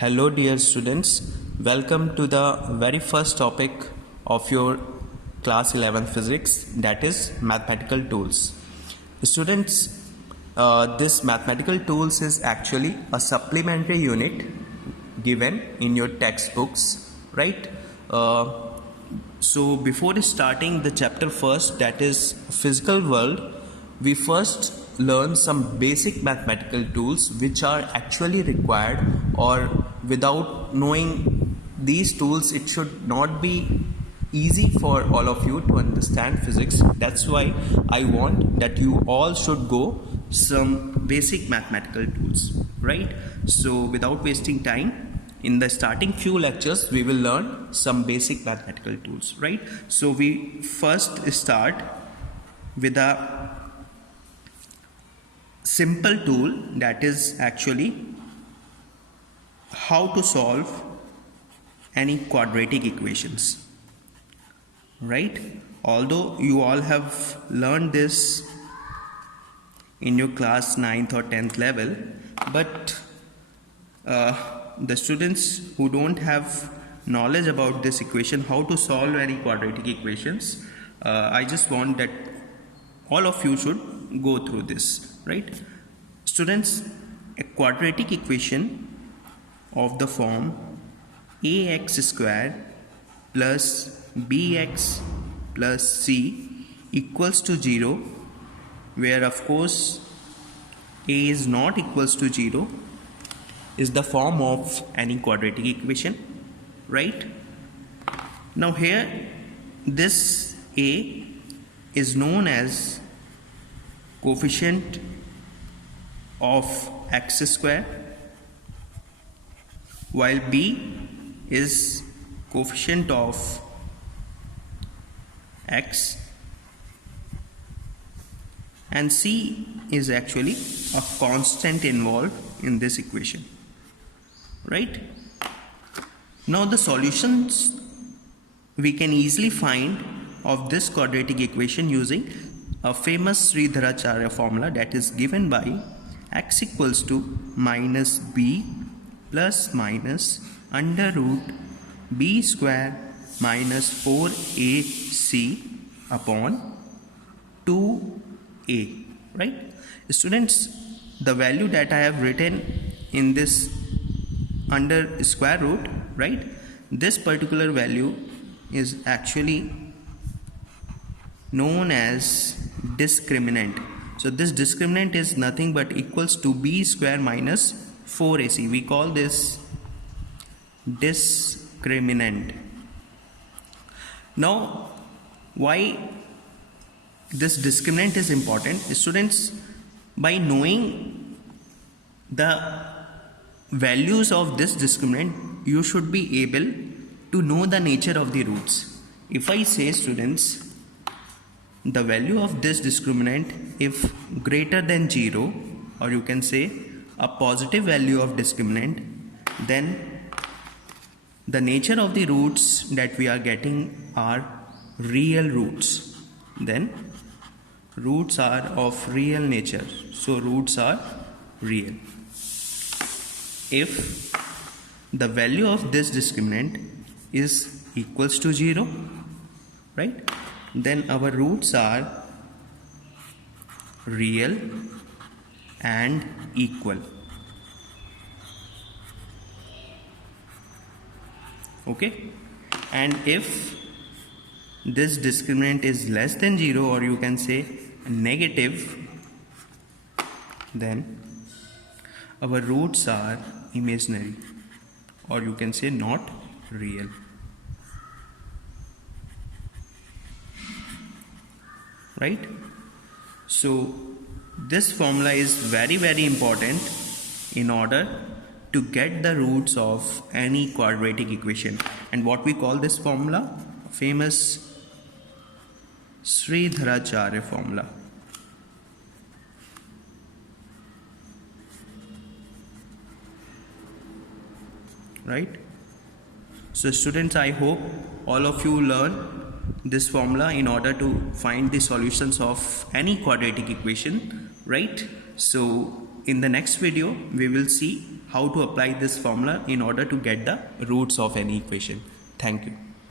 Hello dear students, welcome to the very first topic of your class 11 physics, that is mathematical tools. Students, this mathematical tools is actually a supplementary unit given in your textbooks, right? So before starting the chapter first, that is physical world, we first learn some basic mathematical tools which are actually required, or without knowing these tools it should not be easy for all of you to understand physics. That's why I want that you all should go some basic mathematical tools, right? So without wasting time, in the starting few lectures we will learn some basic mathematical tools, right? So we first start with a simple tool, that is actually how to solve any quadratic equations, right? Although you all have learned this in your class 9th or 10th level, but the students who don't have knowledge about this equation, how to solve any quadratic equations, I just want that all of you should go through this, right? Students, a quadratic equation of the form ax square plus bx plus c equals to 0, where of course a is not equals to 0, is the form of any quadratic equation, right? Now here this a is known as coefficient of x square, while b is coefficient of x, and c is actually a constant involved in this equation, right? Now the solutions we can easily find of this quadratic equation using a famous Sridharacharya formula, that is given by x equals to minus b plus minus under root b square minus 4ac upon 2a, right? Students, the value that I have written in this under square root, right, this particular value is actually known as discriminant. So this discriminant is nothing but equals to b square minus 4ac. We call this discriminant. Now why this discriminant is important? Students, by knowing the values of this discriminant, you should be able to know the nature of the roots. If I say, students, the value of this discriminant if greater than 0, or you can say a positive value of discriminant, then the nature of the roots that we are getting are real roots. Then roots are of real nature, so roots are real. If the value of this discriminant is equals to 0, right, then our roots are real and equal. Okay, and if this discriminant is less than 0, or you can say negative, then our roots are imaginary, or you can say not real. Right? So this formula is very important in order to get the roots of any quadratic equation. And what we call this formula? Famous Sridharacharya formula. Right? So students, I hope all of you learn this formula in order to find the solutions of any quadratic equation, right? So in the next video we will see how to apply this formula in order to get the roots of any equation. Thank you.